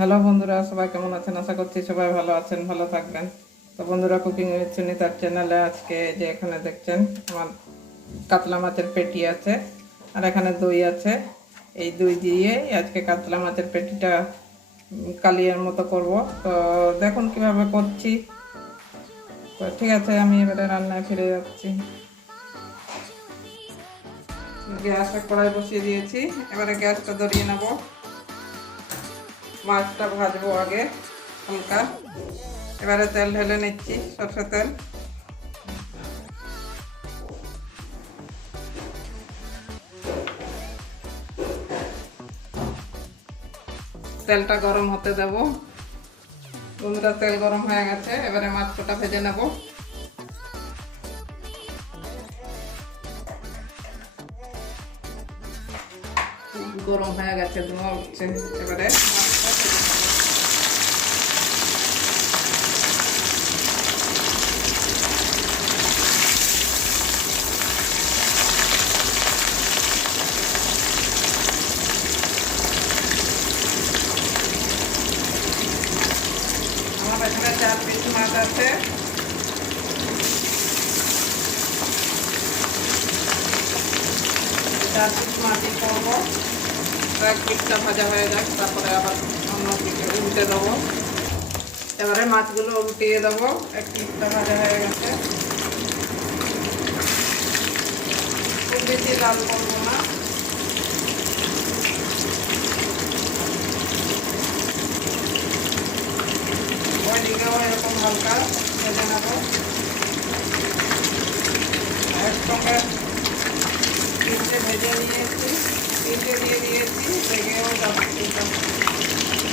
Hello বন্ধুরা, সবাই কেমন আছেন? আশা করছি সবাই ভালো আছেন, ভালো থাকবেন। তো বন্ধুরা কুকিং উইথ সুনিতার চ্যানেলে আজকে যে এখানে দেখছেন, আমার কাতলা মাছের পেটি আছে আর এখানে দই আছে। এই দই দিয়ে আজকে কাতলা মাছের পেটিটা কালিয়ার মতো করব। তো দেখুন কীভাবে করছি। তো ঠিক আছে, আমি এবারে রান্নায় ফিরে যাচ্ছি। গ্যাসটা কড়াই বসিয়ে দিয়েছি। এবারে গ্যাসটা ধরিয়ে নেব। মাছটা ভাজবো আগে হালকা। এবারে তেল ঢেলে নিচ্ছি সরষে তেল। তেলটা গরম হতে দেব। বন্ধুরা, তেল গরম হয়ে গেছে। এবারে মাছটা ভেজে নেব। গরম হয়ে গেছে, ধোঁয়া উঠছে। এবারে মাছটা ভেজে নেব। আমার এখানে চার পিস মাছ আছে চার পিস মাছই করব। এক পিসটা ভাজা হয়ে যাক, তারপরে আবার অন্য দিকে উল্টে দেবো। এবারে মাছগুলো উল্টিয়ে দেবো, এক পিসটা ভাজা হয়ে গেছে। খুব বেশি লাল করব না। ওই এরকম হালকা ভেজে নেব। একসঙ্গে ভেজে নিয়েছি তিনটে দিয়ে দিয়েছি লেগেও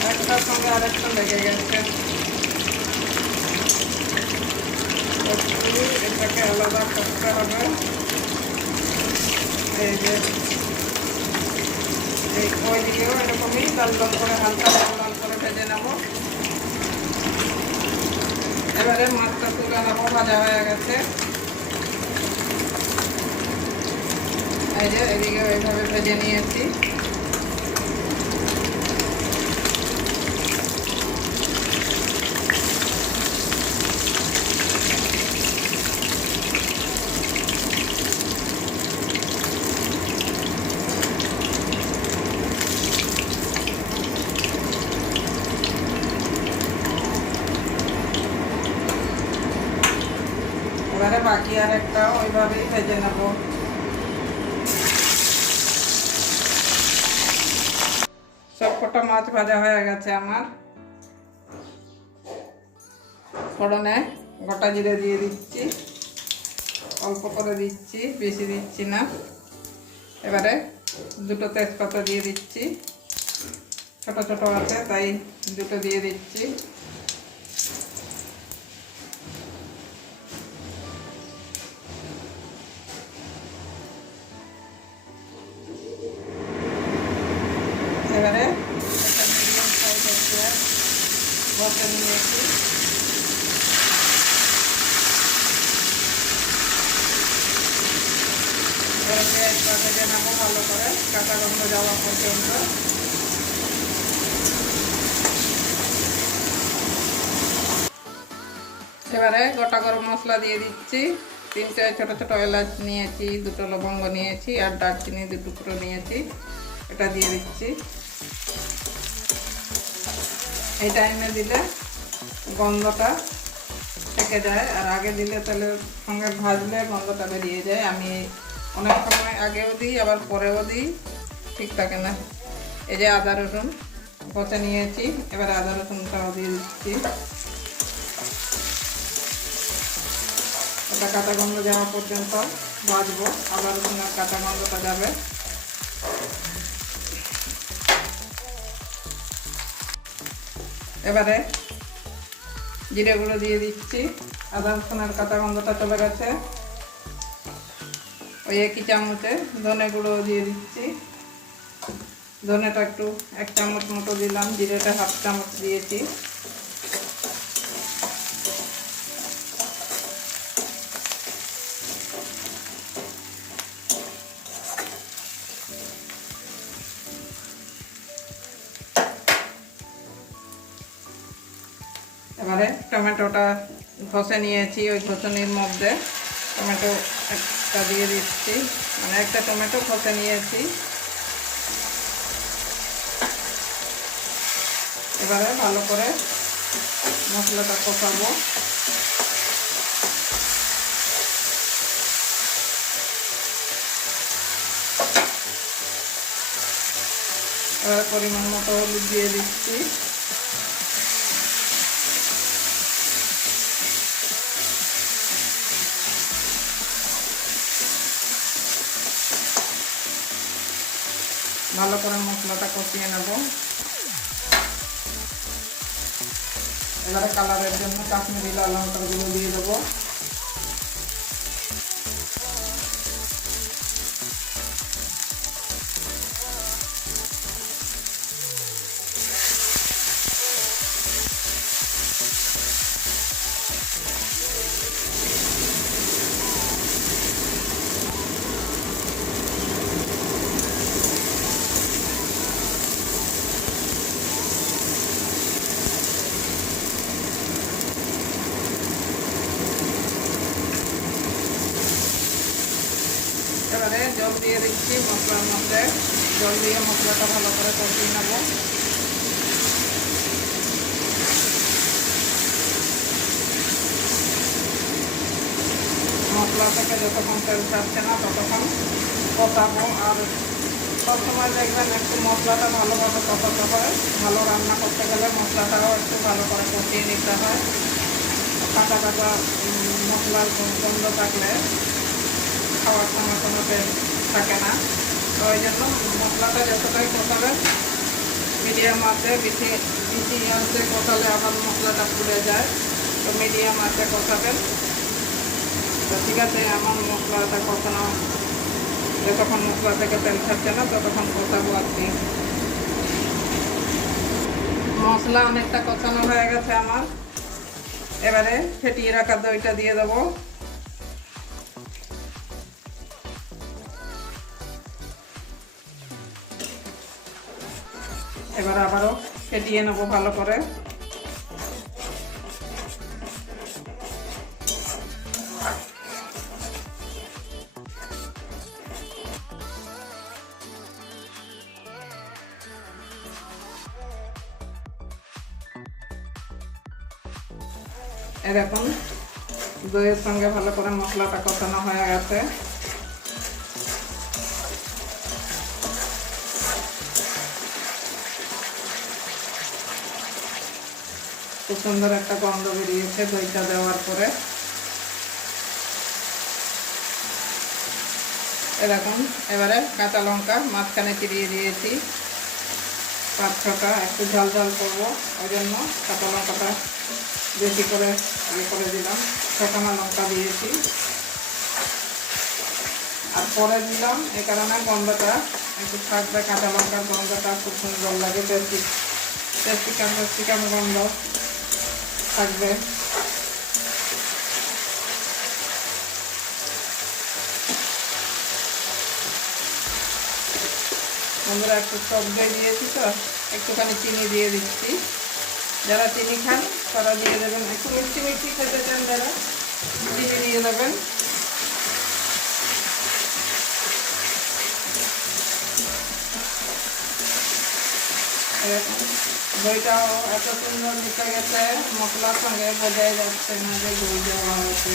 একটার সঙ্গে আরেকটা লেগে গেছে এটাকে আলাদা করতে হবে এই যে এই ওই দিকেও এরকমই লাল লাল করে হালকা লাল লাল করে ভেজে নেব এবারে মাছটা তুলে নেব, ভাজা হয়ে গেছে। এদিকে ভেজে নিয়েছি। এবারে বাকি আর একটা ওইভাবেই ভেজে নেব। সব কটা মাছ ভাজা হয়ে গেছে আমার। ফোড়নে গোটা জিরে দিয়ে দিচ্ছি। অল্প করে দিচ্ছি, বেশি দিচ্ছি না। এবারে দুটো তেজপাতা দিয়ে দিচ্ছি। ছোট ছোট আছে, তাই দুটো দিয়ে দিচ্ছি। এবারে গোটা গরম মশলা দিয়ে দিচ্ছি। তিনটে ছোট ছোট এলাচ নিয়েছি, দুটো লবঙ্গ নিয়েছি, আর দারচিনি দু টুকরো নিয়েছি। এটা দিয়ে দিচ্ছি। এই টাইমে দিলে গন্ধটা থেকে যায়। আর আগে দিলে তাহলে সঙ্গে ভাজলে গন্ধটা বেরিয়ে যায়। আমি অনেক সময় আগেও দিই, আবার পরেও দিই। ঠিক থাকে না। এই যে আদা রসুন কষে নিয়েছি। এবার আদা রসুনটাও দিয়ে দিচ্ছি। এটা কাঁচা গন্ধ যাওয়া পর্যন্ত ভাজবো আদা রসুনের কাঁচা গন্ধটা যাবে। এবারে জিরে গুঁড়ো দিয়ে দিচ্ছি। আদা রসুনের কাঁচা গন্ধটা চলে গেছে ওই একই চামচে ধনে গুঁড়ো দিয়ে দিচ্ছি। ধনেটা একটু এক চামচ মতো দিলাম। জিরেটা হাফ চামচ দিয়েছি। টমেটোটা ঘষে নিয়েছি, ওই ঘষনির মধ্যে। টমেটো একটা দিয়ে দিচ্ছি। মানে একটা টমেটো ঘষে নিয়েছি। এবারে ভালো করে মশলাটা কষাবো। এবার পরিমাণ মতো হলুদ দিয়ে দিচ্ছি। ভালো করে মশলাটা কষিয়ে নেব। এবারে কালারের জন্য কাশ্মীরি লাল লঙ্কার গুঁড়ো দিয়ে দেবো। দিয়ে দিচ্ছি মশলার মধ্যে জল দিয়ে মশলাটা ভালো করে কষিয়ে নেব। মশলা থেকে যতক্ষণ তেল ছাড়ছে না, ততক্ষণ কষাবো। আর সবসময় দেখবেন একটু মশলাটা ভালোভাবে কষাতে হয়। ভালো রান্না করতে গেলে মশলাটাও একটু ভালো করে কষিয়ে নিতে হয়। কাঁচা কাঁচা মশলার গন্ধ থাকলে খাওয়ার সময় কোনো থাকে না। তো ওই জন্য মশলাটা যতটাই কষাবেন মিডিয়াম আছে, বেশি বেশি আছে কষালে আবার মশলাটা পুড়ে যায়। তো মিডিয়াম আছে কষাবেন। তো ঠিক আছে, আমার মশলাটা কষানো যতক্ষণ মশলা থেকে তেল ছাড়ছে না, ততক্ষণ কষাবো আর কি। মশলা অনেকটা কষানো হয়ে গেছে আমার। এবারে ফেটিয়ে রাখা দইটা দিয়ে দেবো। এবার আবারও ফেটিয়ে নেব ভালো করে। এরকম দইয়ের সঙ্গে ভালো করে মশলাটা কষানো হয়ে গেছে। খুব সুন্দর একটা গন্ধ বেরিয়েছে দইটা দেওয়ার পরে এরকম এবারে কাঁচা লঙ্কা মাঝখানে চিরিয়ে দিয়েছি পাঁচ ছটা একটু ঝাল ঝাল করব ওই জন্য কাঁচা লঙ্কাটা বেশি করে ইয়ে করে দিলাম ছটানা লঙ্কা দিয়েছি আর পরে দিলাম এ কারণে গন্ধটা একটু থাকবে কাঁচা লঙ্কার গন্ধটা খুব সুন্দর লাগে টেস্টি টেস্টিকাম টেস্টিকাম গন্ধ থাকবে। আমরা একটু টক দই দিয়েছি তো, একটুখানি চিনি দিয়ে দিচ্ছি। যারা চিনি খান, তারা দিয়ে দেবেন। একটু মিষ্টি মিষ্টি খেতে চান যারা, চিনি দিয়ে দেবেন। এরকম। দইটাও এত সুন্দর মিশে গেছে মশলার সঙ্গে বোঝাই যাচ্ছে না যে দই দেওয়া হয়েছে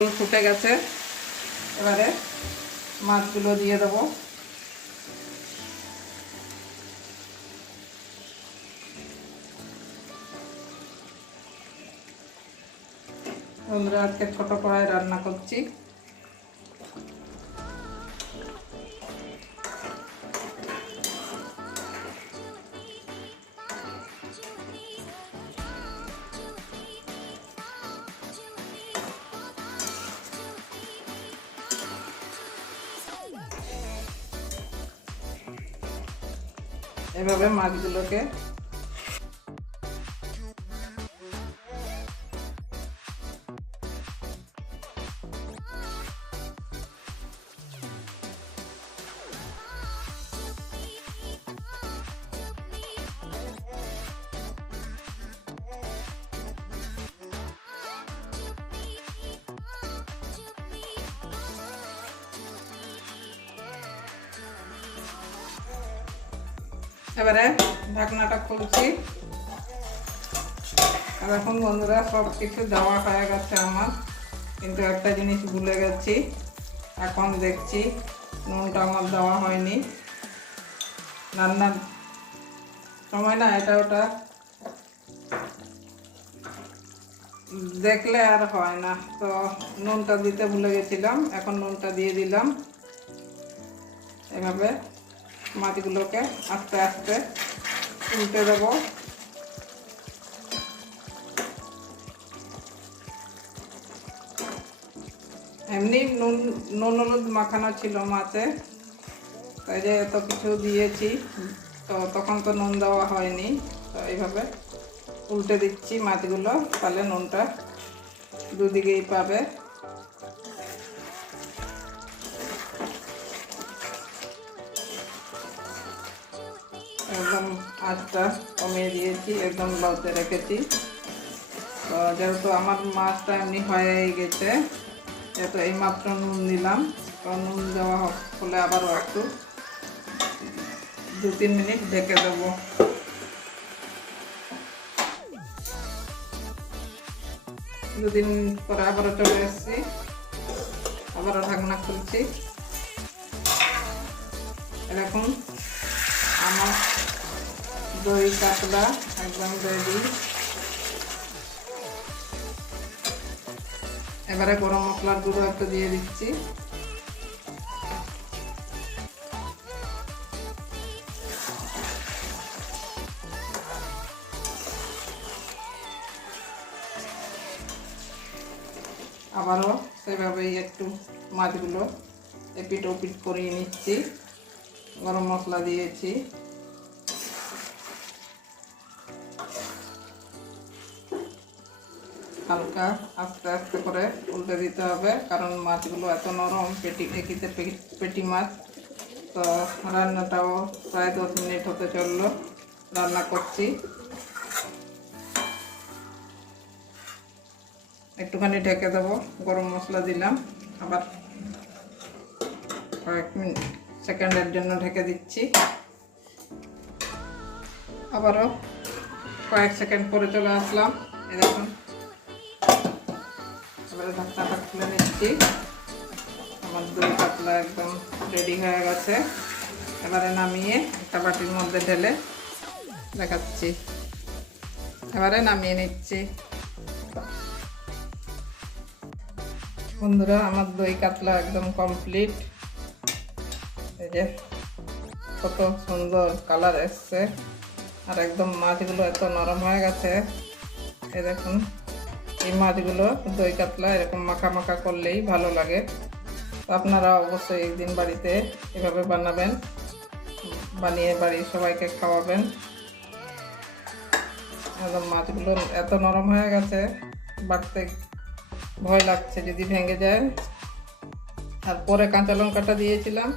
ফুটে গেছে। এবারে মাছগুলো দিয়ে দেবো। আমরা আজকে ছোটো করে রান্না করছি। এভাবে মাছগুলোকে এবারে ঢাকনাটা খুলছি। আর এখন বন্ধুরা সব কিছু দেওয়া হয়ে গেছে আমার। কিন্তু একটা জিনিস ভুলে গেছি। এখন দেখছি নুনটা আমার দেওয়া হয়নি। রান্নার সময় না, এটা ওটা দেখলে আর হয় না। তো নুনটা দিতে ভুলে গেছিলাম, এখন নুনটা দিয়ে দিলাম। এভাবে মাছগুলোকে আস্তে আস্তে উল্টে দেবো। এমনি নুন নুন হলুদ মাখানো ছিল মাছে, তাই যে এত কিছু দিয়েছি, তো তখন তো নুন দেওয়া হয়নি, তো এইভাবে উল্টে দিচ্ছি মাছগুলো তাহলে নুনটা দুদিকেই পাবে। আঁচটা কমিয়ে দিয়েছি, একদম লতে রেখেছি। তো যেহেতু আমার মাছটা এমনি হয়ে গেছে, যেহেতু এইমাত্র নুন দিলাম, তো নুন দেওয়া হলে আবারও একটু দু তিন মিনিট ঢেকে দেবো। দুদিন পরে আবারও চলে এসেছি, আবারও ঢাকনা খুলছি। এরকম আমার দই কাতলা একদম রেডি এবারে গরম মশলার গুঁড়ো একটু দিয়ে দিচ্ছি। আবারও সেভাবেই একটু মাছগুলো এপিট ওপিট করিয়ে নিচ্ছি। গরম মশলা দিয়েছি। হালকা আস্তে আস্তে করে উল্টে দিতে হবে, কারণ মাছগুলো এত নরম, পেটি, একিতে পেটি মাছ। তো রান্নাটাও প্রায় দশ মিনিট হতে চলল, রান্না করছি। একটুখানি ঢেকে দেবো, গরম মশলা দিলাম, আবার কয়েক মিনিট, সেকেন্ডের জন্য ঢেকে দিচ্ছি। আবারও কয়েক সেকেন্ড পরে চলে আসলাম দেখুন। এবারে ঢাকনাটা খুলে নিচ্ছি। আমার দই পাতলা একদম রেডি হয়ে গেছে। এবারে নামিয়ে একটা বাটির মধ্যে ঢেলে দেখাচ্ছি। এবারে নামিয়ে নিচ্ছি। বন্ধুরা, আমার দই কাতলা একদম কমপ্লিট এই যে কত সুন্দর কালার এসছে। আর একদম মাছগুলো এত নরম হয়ে গেছে। এই দেখুন। এই মাছগুলো দই কাতলা এরকম মাখা মাখা করলেই ভালো লাগে। আপনারা অবশ্যই একদিন বাড়িতে এভাবে বানাবেন, বানিয়ে বাড়ির সবাইকে খাওয়াবেন। একদম মাছগুলো এত নরম হয়ে গেছে, বাড়তে ভয় লাগছে যদি ভেঙে যায়। আর পরে কাঁচা লঙ্কাটা দিয়েছিলাম,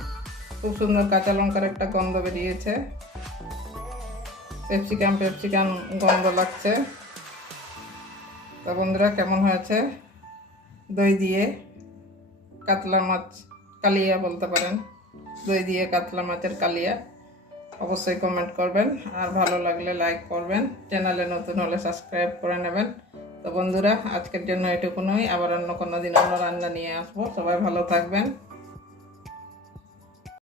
খুব সুন্দর কাঁচা লঙ্কার একটা গন্ধ বেরিয়েছে। পেপসিকাম পেপসিকাম গন্ধ লাগছে। তা বন্ধুরা, কেমন হয়েছে? দই দিয়ে কাতলা মাছ, কালিয়া বলতে পারেন। দই দিয়ে কাতলা মাছের কালিয়া, অবশ্যই কমেন্ট করবেন। আর ভালো লাগলে লাইক করবেন। চ্যানেলে নতুন হলে সাবস্ক্রাইব করে নেবেন। তো বন্ধুরা, আজকের জন্য এটুকুনই। আবার অন্য কোনো দিন অন্য রান্না নিয়ে আসব। সবাই ভালো থাকবেন।